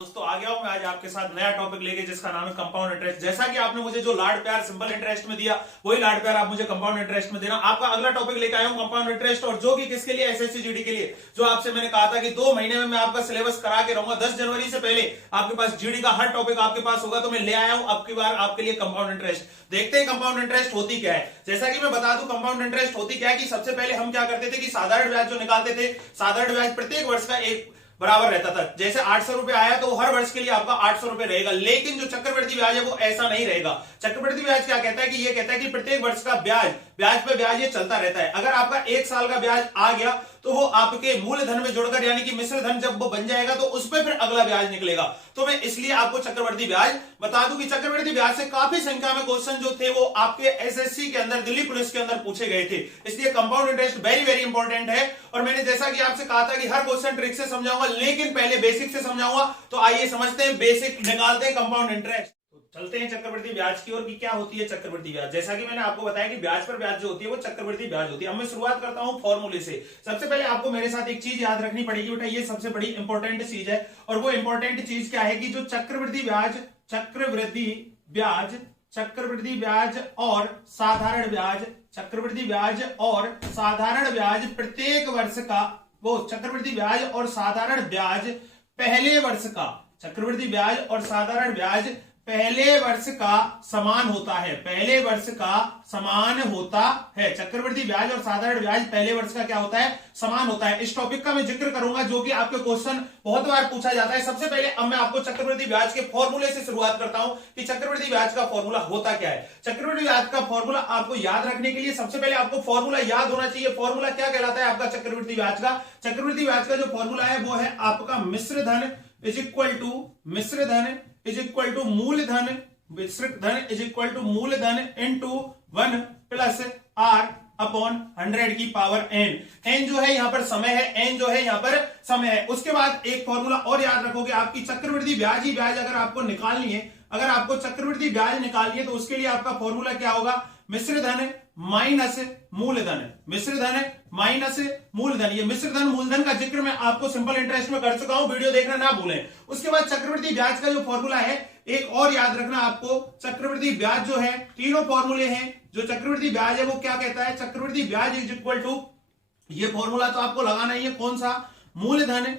दोस्तों आ गया हूं मैं आज आपके साथ नया टॉपिक लेके जिसका नाम है कंपाउंड इंटरेस्ट। जैसा कि आपने मुझे जो लाड प्यार सिंपल इंटरेस्ट में दिया वही लाड प्यार आप मुझे कंपाउंड इंटरेस्ट में देना। आपका अगला टॉपिक लेके आया हूं कंपाउंड इंटरेस्ट, और जो कि किसके लिए, एसएससी जीडी के लिए। जो आपसे मैंने कहा था कि 2 महीने में मैं आपका सिलेबस करा के रहूंगा, 10 जनवरी से पहले आपके पास जीडी का हर टॉपिक आपके पास होगा, तो मैं ले आया हूं अब की बार आपके लिए कंपाउंड इंटरेस्ट। देखते हैं कंपाउंड इंटरेस्ट होती क्या है। जैसा कि मैं बता दूं कंपाउंड इंटरेस्ट होती क्या है कि सबसे पहले हम क्या करते थे कि साधारण ब्याज जो निकालते थे, साधारण ब्याज प्रत्येक वर्ष का एक बराबर रहता था। जैसे 800 रुपए आया तो हर वर्ष के लिए आपका 800 रुपए रहेगा। लेकिन जो चक्रवृद्धि ब्याज है वो ऐसा नहीं रहेगा। चक्रवृद्धि ब्याज क्या कहता है कि ये कहता है कि प्रत्येक वर्ष का ब्याज पे ब्याज ये चलता रहता है। अगर आपका 1 साल का ब्याज आ गया तो वो आपके मूलधन में जुड़कर यानी कि मिश्र धन जब वो बन जाएगा तो उस पर फिर अगला ब्याज निकलेगा। तो मैं इसलिए आपको चक्रवृद्धि ब्याज बता दूं कि चक्रवृद्धि ब्याज से काफी संख्या में क्वेश्चन जो थे वो आपके एसएससी के अंदर, दिल्ली पुलिस के अंदर पूछे गए थे। इसलिए compound interest very very important है। और मैंने जैसा कि आपसे कहा था कि हर क्वेश्चन ट्रिक से समझाऊंगा, लेकिन पहले बेसिक से समझाऊंगा। तो आइए समझते हैं, बेसिक निकालते हैं कंपाउंड इंटरेस्ट। चलते हैं चक्रवृद्धि ब्याज की ओर कि क्या होती है चक्रवृद्धि ब्याज। जैसा कि मैंने आपको बताया कि ब्याज पर ब्याज जो होती है वो चक्रवृद्धि ब्याज होती है। अब मैं शुरुआत करता हूं फॉर्मूले से। सबसे पहले आपको मेरे साथ एक चीज याद रखनी पड़ेगी बेटा, ये सबसे बड़ी इंपॉर्टेंट चीज है। और वो इंपॉर्टेंट चीज क्या है कि जो चक्रवृद्धि ब्याज और साधारण ब्याज, चक्रवृद्धि ब्याज और साधारण ब्याज प्रत्येक वर्ष का, वो चक्रवृद्धि ब्याज और साधारण ब्याज पहले वर्ष का, चक्रवृद्धि ब्याज और साधारण ब्याज पहले वर्ष का समान होता है, पहले वर्ष का समान होता है। चक्रवृद्धि ब्याज और साधारण ब्याज पहले वर्ष का क्या होता है, समान होता है। इस टॉपिक का मैं जिक्र करूंगा जो कि आपके क्वेश्चन बहुत बार पूछा जाता है। सबसे पहले अब मैं आपको चक्रवृद्धि ब्याज के फॉर्मूले से शुरुआत करता हूं कि चक्रवृद्धि ब्याज का फॉर्मूला होता क्या है। चक्रवृद्धि ब्याज का फॉर्मूला आपको याद रखने के लिए सबसे पहले आपको फॉर्मूला याद होना चाहिए। फॉर्मूला क्या कहलाता है आपका चक्रवृद्धि ब्याज का? चक्रवृद्धि ब्याज का जो फॉर्मूला है वो है आपका मिश्र धन इज इक्वल टू मूलधन, मिश्र धन इज इक्वल टू मूलधन इंटू 1 प्लस आर अपॉन 100 की पावर एन। एन जो है यहां पर समय है, एन जो है यहां पर समय है। उसके बाद एक फॉर्मूला और याद रखोगे, आपकी चक्रवृद्धि ब्याज ही ब्याज अगर आपको निकालनी है, अगर आपको चक्रवृद्धि ब्याज निकालनी है तो उसके लिए आपका फॉर्मूला क्या होगा? मिश्र धन माइनस मूलधन, मिश्र धन माइनस मूलधन। ये मिश्र धन मूलधन का जिक्र मैं आपको सिंपल इंटरेस्ट में कर चुका हूं, वीडियो देखना ना भूलें। उसके बाद चक्रवृद्धि ब्याज का जो फॉर्मूला है, एक और याद रखना आपको, चक्रवृद्धि ब्याज जो है, तीनों फॉर्मूले हैं। जो चक्रवृद्धि ब्याज है वो क्या कहता है? चक्रवृद्धि ब्याज इज इक्वल टू, ये फॉर्मूला तो आपको लगाना ही है, कौन सा? मूलधन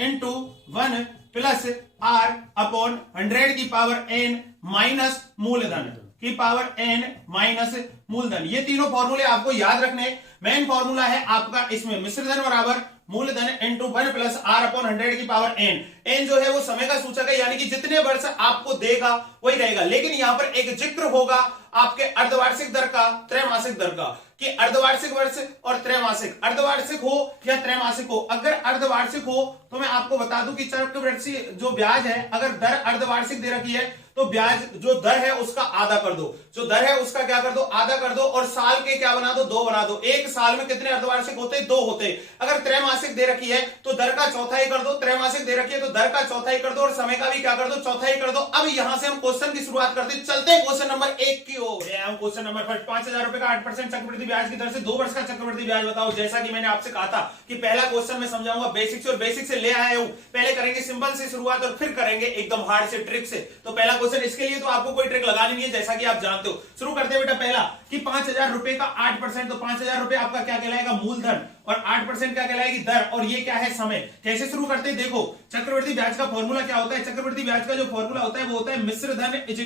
इंटू 1 प्लस आर अपॉन 100 की पावर एन माइनस मूलधन की पावर एन माइनस मूलधन। ये तीनों फॉर्मूले आपको याद रखने। मेन फॉर्मूला है आपका इसमें मिश्र धन बराबर मूलधन इंटू 1 प्लस आर अपॉन 100 की पावर एन। एन जो है वो समय का सूचक है, यानी कि जितने वर्ष आपको देगा वही रहेगा। लेकिन यहां पर एक जिक्र होगा आपके अर्धवार्षिक दर का, त्रैमासिक दर का, कि अर्धवार्षिक वर्ष और त्रैमासिक, अर्धवार्षिक हो या त्रैमासिक हो। अगर अर्धवार्षिक हो तो मैं आपको बता दूं कि चक्रवृद्धि जो ब्याज है, अगर दर अर्धवार्षिक दे रखी है तो ब्याज जो दर है उसका आधा कर दो, जो दर है उसका क्या कर दो? आधा कर दो। और साल के क्या बना दो? 2 बना दो। एक साल में कितने अर्धवार्षिक होते? 2 होते। अगर त्रैमासिक दे रखी है तो दर का चौथाई कर दो, त्रैमासिक दे रखी है तो दर का चौथाई कर दो, और समय का भी क्या कर दो? चौथाई कर दो। अब यहां से हम क्वेश्चन की शुरुआत करते, चलते हैं क्वेश्चन नंबर 1 की ओर। क्वेश्चन नंबर 1, 5000 रुपए का 8% चक्रवृद्धि ब्याज की दर से 2 वर्ष का चक्रवृद्धि ब्याज बताओ। जैसा कि मैंने आपसे कहा था कि पहला क्वेश्चन मैं समझाऊंगा बेसिक से, और बेसिक से ले आया हूं। पहले करेंगे सिंपल से शुरुआत और फिर करेंगे एकदम हार्ड से, ट्रिक से। तो पहला क्वेश्चन, इसके लिए तो आपको कोई ट्रिक लगानी नहीं है, जैसा कि आप जानते हो। शुरू करते हैं बेटा। पहला कि 5000 रुपए का 8%, तो 5000 रुपए आपका क्या कहलाएगा? मूलधन, और 8% क्या कहलाएगी? दर, और ये क्या है? समय। कैसे शुरू करते हैं? देखो, चक्रवृद्धि ब्याज का फॉर्मूला क्या होता है? चक्रवृद्धि ब्याज का जो फॉर्मूला होता है वो होता है मिश्र धन इज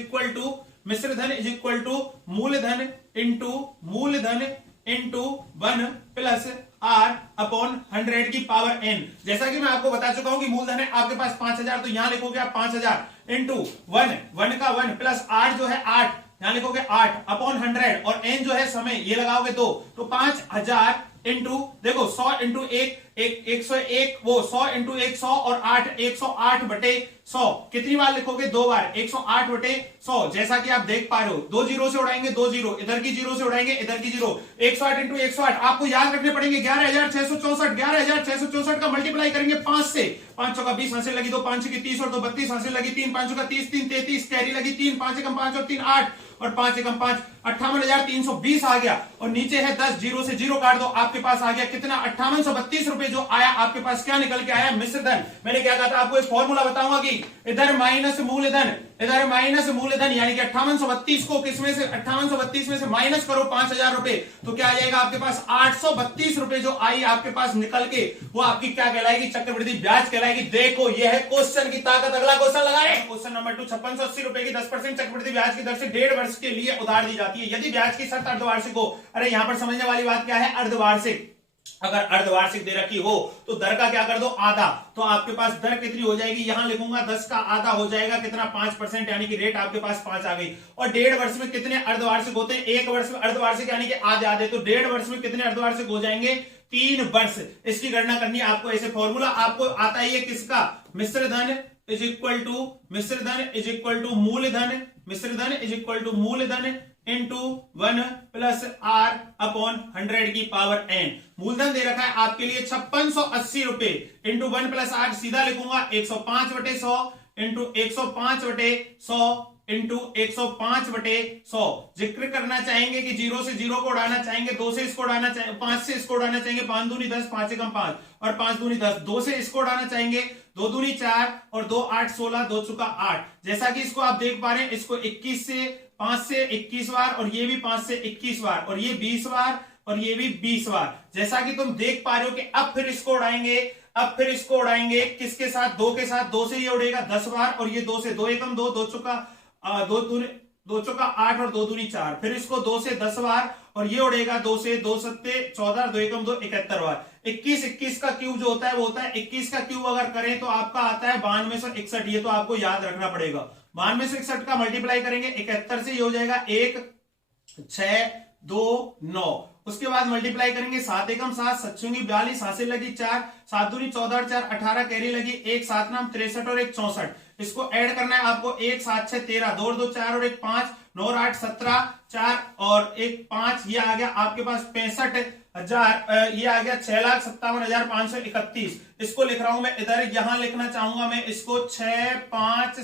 इक्वल टू मूलधन इंटू 1 प्लस आर अपॉन 100 की पावर एन। जैसा कि मैं आपको बता चुका हूं कि मूलधन है आपके पास 5000, तो यहां लिखोगे आप 5000 इंटू 1 का 1 प्लस आर जो है 8, यहां लिखोगे 8 अपॉन 100, और एन जो है समय, ये लगाओगे 2, तो 5000 इंटू, देखो 100 इंटू 101, वो 100 इंटू 100 और 8, 108 बटे 100। कितनी बार लिखोगे? 2 बार, 108 बटे 100। जैसा कि आप देख पा रहे हो, 2 जीरो से उड़ाएंगे 2 जीरो, इधर की जीरो से उड़ाएंगे इधर की जीरो। 108 इंटू 108 आपको याद रखने पड़ेंगे 11664, 11664 का मल्टीप्लाई करेंगे 5 से, 5 का 20, हासिल लगी 2, 5 की 30 और 2 32, हासिल लगी 3, 5 का 30, 3 33, कैरी लगी 3, 5 एकम 5 और 3 8, और 5 एकम 5, 58,320 आ गया। और नीचे है 10, जीरो से जीरो काट दो, आपके पास आ गया कितना? 5832 रुपए रुपए जो आया आपके पास क्या निकल के आया, मिश्र धन। मैंने क्या कहा था आपको, एक फॉर्मूला बताऊंगा कि इधर माइनस मूलधन, इधर माइनस मूलधन, यानी कि 5832 को किसमें से, 5832 में से माइनस करो 5000 रुपए, तो क्या आ जाएगा आपके पास 832 रुपए जो आई आपके पास निकल के, वो आपकी क्या कहलाएगी, चक्रवृद्धि ब्याज कहलाएगी। देखो ये है क्वेश्चन की ताकत। अगला क्वेश्चन लगा रहे हैं, क्वेश्चन नंबर 2, 5680 रुपए की 10% चक्रवृद्धि ब्याज की दर से 1.5 वर्ष के लिए उधार दी जाती है यदि ब्याज की शर्त अर्धवार्षिक हो। अरे यहां पर समझने वाली बात क्या है, अर्धवार्षिक। अगर अर्धवार्षिक दे रखी हो तो दर का क्या कर दो, आधा। तो आपके पास दर कितनी हो जाएगी, यहां लिखूंगा 10 का आधा हो जाएगा कितना, 5%, यानी कि रेट आपके पास 5 आ गई। और 1.5 वर्ष में कितने अर्धवार्षिक होते हैं, 1 वर्ष में अर्धवार्षिक यानी कि आधे आधे, तो 1.5 वर्ष में कितने अर्धवार्षिक हो जाएंगे, 3 वर्ष। इसकी गणना करनी है आपको। ऐसे फॉर्मूला आपको आता ही है किसका, मिश्र धन इज इक्वल टू, मिश्र धन इज इक्वल टू मूलधन, मिश्र धन इज इक्वल टू मूलधन इंटू 1 प्लस आर अपॉन 100 की पावर n। मूलधन दे रखा है आपके लिए 5680 रुपए इंटू 1 प्लस आर, सीधा लिखूंगा 105/100 इंटू 105/100 इंटू 105/100। जिक्र करना चाहेंगे कि 0 से 0 को उड़ाना चाहेंगे, 2 से इसको उड़ाना चाहेंगे, 5 से इसको उड़ाना चाहेंगे, 5 दूनी 10, 5 एकम 5 और 5 दूनी 10, 2 से इसको उड़ाना चाहेंगे, 2 दूनी 4 और 2 8 16, 2 चुका 8। जैसा कि इसको आप देख पा रहे हैं, इसको 21 से 5 से 21 बार और ये भी 5 से 21 बार और ये 20 बार और ये भी 20 बार। जैसा कि तुम देख पा रहे हो कि अब फिर इसको उड़ाएंगे, अब फिर इसको उड़ाएंगे किसके साथ, 2 के साथ। 2 से ये उड़ेगा 10 बार और ये 2 से, 2 एकम 2, 2 चुका 2 चुका 8 और 2 दूनी 4। फिर इसको 2 से 10 बार और ये उड़ेगा 2 से, 2 सत्ते 14, 2 एकम 2, 71 बार। 21 का क्यूब जो होता है वो होता है 21 का क्यूब अगर करें तो आपका आता है 9261। ये तो आपको याद रखना पड़ेगा। 9261 का मल्टीप्लाई करेंगे 71 से, ये हो जाएगा 1 6 2 9। उसके बाद मल्टीप्लाई करेंगे 7 एकम 7, 7 छुंगी 42, 7 से लगी 4, 7 दूनी 14 और 4 18, कैरी लगी 1, 7 नाम 63 और 1 64। इसको ऐड करना है आपको, 1 7 6 13, 2 2 4 और 1 5, 9 और 8 17, 4 और 1 5, ये आ गया आपके पास 65,000, ये आ गया 6,57,531। इसको लिख रहा हूं मैं इधर, यहां लिखना चाहूंगा मैं इसको 6 5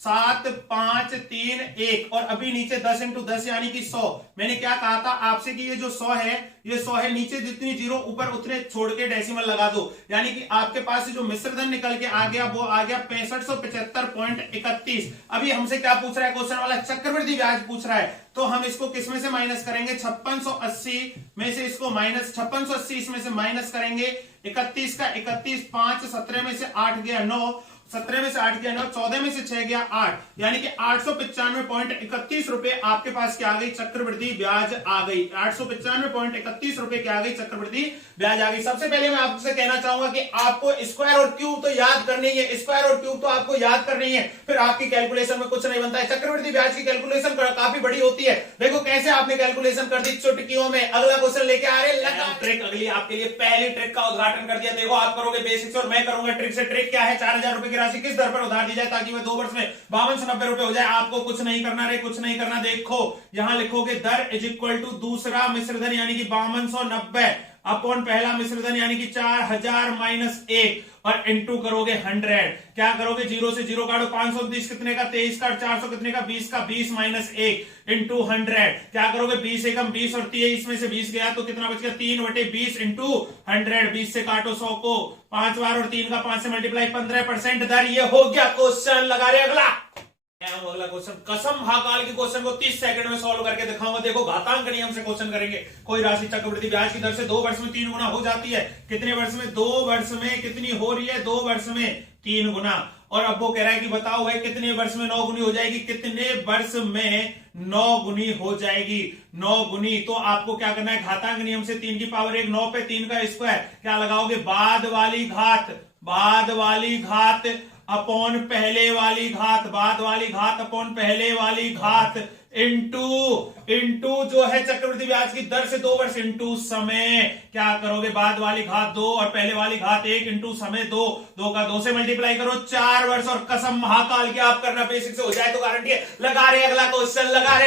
7 5 3 1 और अभी नीचे 10 इंटू 10 यानी कि 100। मैंने क्या कहा था आपसे कि ये जो 100 है, ये 100 है, नीचे जितनी जीरो ऊपर उतने छोड़ के डेसिमल लगा दो, यानी कि आपके पास से जो मिश्रधन निकल के आ गया वो आ गया 6575.31। अभी हमसे क्या पूछ रहा है क्वेश्चन वाला, चक्रवृद्धि ब्याज पूछ रहा है। तो हम इसको किसमें से माइनस करेंगे, 5680 में से इसको माइनस, 5680 इसमें से माइनस करेंगे 31 का 31, 5 17 में से 8 गया 9, 17 में से 8 गया 9, 14 में से 6 गया 8, यानी कि 895.31 रुपए आपके पास क्या आ गई, चक्रवृद्धि ब्याज आ गई। 895.31 रुपए क्या आ गई, चक्रवृद्धि ब्याज आ गई। सबसे पहले मैं आपसे कहना चाहूंगा कि आपको स्क्वायर और क्यूब तो याद करनी है, स्क्वायर और क्यूब तो आपको याद करनी है, फिर आपकी कैलकुलेशन में कुछ नहीं बनता है। चक्रवृद्धि ब्याज की कैलकुलेशन काफी बड़ी होती है। देखो कैसे आपने कैलकुलेशन कर दी चुटकियों में। अगला क्वेश्चन लेके आ रहे हैं, ट्रिक अगली आपके लिए पहली ट्रिक का उद्घाटन कर दिया। देखो आप करोगे बेसिक्स और मैं करूंगा ट्रिक से। ट्रिक क्या है, 4000 रुपए की राशि किस दर पर उधार दी जाए ताकि वह 2 वर्ष में 52 से 90 रुपए हो जाए। आपको कुछ नहीं करना रे, कुछ नहीं करना। देखो यहां लिखोगे दर इज इक्वल टू दूसरा मिश्रधन यानी कि 5290 अपॉन पहला मिश्रधन यानी कि 4000 माइनस 1 और इंटू करोगे 100। क्या करोगे, 0 से 0 काटो, 530 कितने का 23 का, 400 कितने का 20 का 20 माइनस 1 इंटू 100। क्या करोगे, 20 एकम 20 और 23 में से 20 गया तो कितना बच गया, 3/20 इंटू 100। 20 से काटो 100 को 5 बार और 3 का 5 से मल्टीप्लाई 15% दर। ये हो गया क्वेश्चन। लगा रहे अगला अगला क्वेश्चन, कसम महाकाल के क्वेश्चन को 30 सेकंड में सॉल्व करके दिखाऊंगा। देखो घातांक नियम से क्वेश्चन करेंगे। कोई राशि चक्रवृद्धि ब्याज की दर से 2 वर्ष में 3 गुना हो जाती है। कितने वर्ष में, 2 वर्ष में कितनी हो रही है, 2 वर्ष में 3 गुना। और अब वो कह रहा है कि बताओ भाई कितने वर्ष में 9 गुनी हो जाएगी, कितने वर्ष में 9 गुनी हो जाएगी, 9 गुनी। तो आपको क्या करना है, घातांक नियम से 3 की पावर 1, 9 पे 3 का स्क्वायर, क्या लगाओगे, बाद वाली घात अपॉन पहले वाली घात, बाद वाली घात अपॉन पहले वाली घात इंटू जो है चक्रवृद्धि ब्याज की दर से 2 वर्ष इंटू समय। क्या करोगे, बाद वाली घात 2 और पहले वाली घात 1 इंटू समय 2, 2 का 2 से मल्टीप्लाई करो 4 वर्ष। और कसम महाकाल की आप करना, बेसिक से हो जाए तो गारंटी है। लगा रहे अगला क्वेश्चन, लगा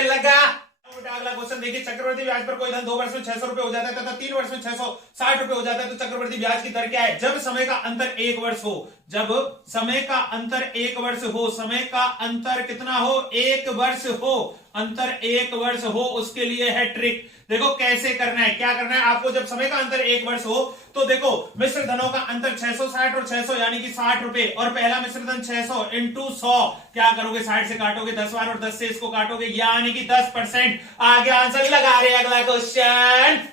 अगला क्वेश्चन देखिए, चक्रवृद्धि ब्याज पर कोई धन 2 वर्ष में 600 रुपए हो जाता है तथा 3 वर्ष में 660 रुपए हो जाता है, तो चक्रवृद्धि ब्याज की दर क्या है, जब समय का अंतर 1 वर्ष हो। जब समय का अंतर 1 वर्ष हो, समय का अंतर कितना हो, 1 वर्ष हो, अंतर 1 वर्ष हो उसके लिए है ट्रिक। देखो कैसे करना है, क्या करना है आपको। जब समय का अंतर 1 वर्ष हो तो देखो मिश्र धनों का अंतर 660 और 600 यानी कि 60 रुपए, और पहला मिश्र धन 600 इंटू 100 क्या करोगे 60 से काटोगे 10 बार और 10 से इसको काटोगे यानी कि 10%। आगे आंसर लगा रहे हैं अगला क्वेश्चन।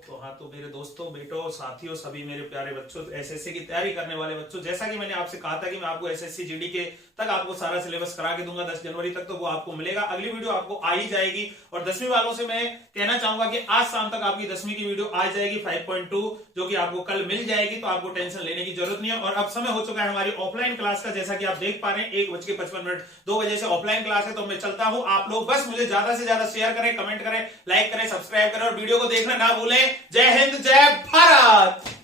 तो हाँ, तो मेरे दोस्तों, बेटों, साथियों, सभी मेरे प्यारे बच्चों, एसएससी की तैयारी करने वाले बच्चों, जैसा कि मैंने आपसे कहा था कि मैं आपको एसएससी जीडी के तक आपको सारा सिलेबस करा के दूंगा 10 जनवरी तक, तो वो आपको मिलेगा। अगली वीडियो आपको आ ही जाएगी। और 10वीं वालों से मैं कहना चाहूंगा कि आज शाम तक आपकी 10वीं की वीडियो आ जाएगी 5.2, जो कि आपको कल मिल जाएगी, तो आपको टेंशन लेने की जरूरत नहीं है। और अब समय हो चुका है हमारी ऑफलाइन क्लास का, जैसा कि आप देख पा रहे हैं 1:55 2 बजे से ऑफलाइन क्लास है। तो मैं चलता हूं, आप लोग बस मुझे ज्यादा से ज्यादा शेयर करें, कमेंट करें, लाइक करें, सब्सक्राइब करें और वीडियो को देखना ना भूलें। जय हिंद, जय भारत।